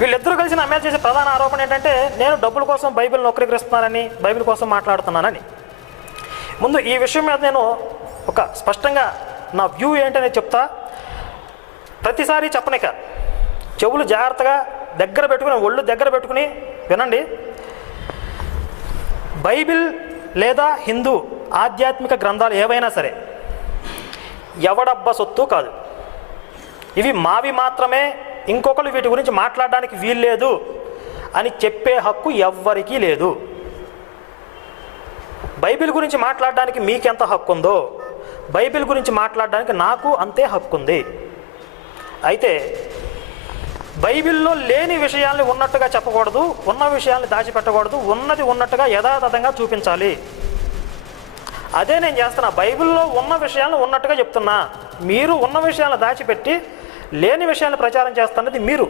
వీళ్ళిద్దరూ కలిసి నా మీద చేసే ప్రధాన ఆరోపణ ఏంటంటే నేను డబ్బుల కోసం బైబిల్ని వక్రీకరిస్తున్నానని, బైబిల్ కోసం మాట్లాడుతున్నానని. ముందు ఈ విషయం మీద నేను ఒక స్పష్టంగా నా వ్యూ ఏంటనేది చెప్తా. ప్రతిసారి చెప్పనిక చెవులు జాగ్రత్తగా దగ్గర పెట్టుకుని, ఒళ్ళు దగ్గర పెట్టుకుని వినండి. బైబిల్ లేదా హిందూ ఆధ్యాత్మిక గ్రంథాలు ఏవైనా సరే ఎవడబ్బ సొత్తు కాదు. ఇవి మావి మాత్రమే, ఇంకొకరు వీటి గురించి మాట్లాడడానికి వీల్లేదు అని చెప్పే హక్కు ఎవ్వరికీ లేదు. బైబిల్ గురించి మాట్లాడడానికి మీకెంత హక్కు ఉందో బైబిల్ గురించి మాట్లాడడానికి నాకు అంతే హక్కు ఉంది. అయితే బైబిల్లో లేని విషయాల్ని ఉన్నట్టుగా చెప్పకూడదు, ఉన్న విషయాల్ని దాచిపెట్టకూడదు, ఉన్నది ఉన్నట్టుగా యథాతథంగా చూపించాలి. అదే నేను చేస్తున్నా. బైబిల్లో ఉన్న విషయాలను ఉన్నట్టుగా చెప్తున్నా. మీరు ఉన్న విషయాలను దాచిపెట్టి లేని విషయాలను ప్రచారం చేస్తున్నది మీరు.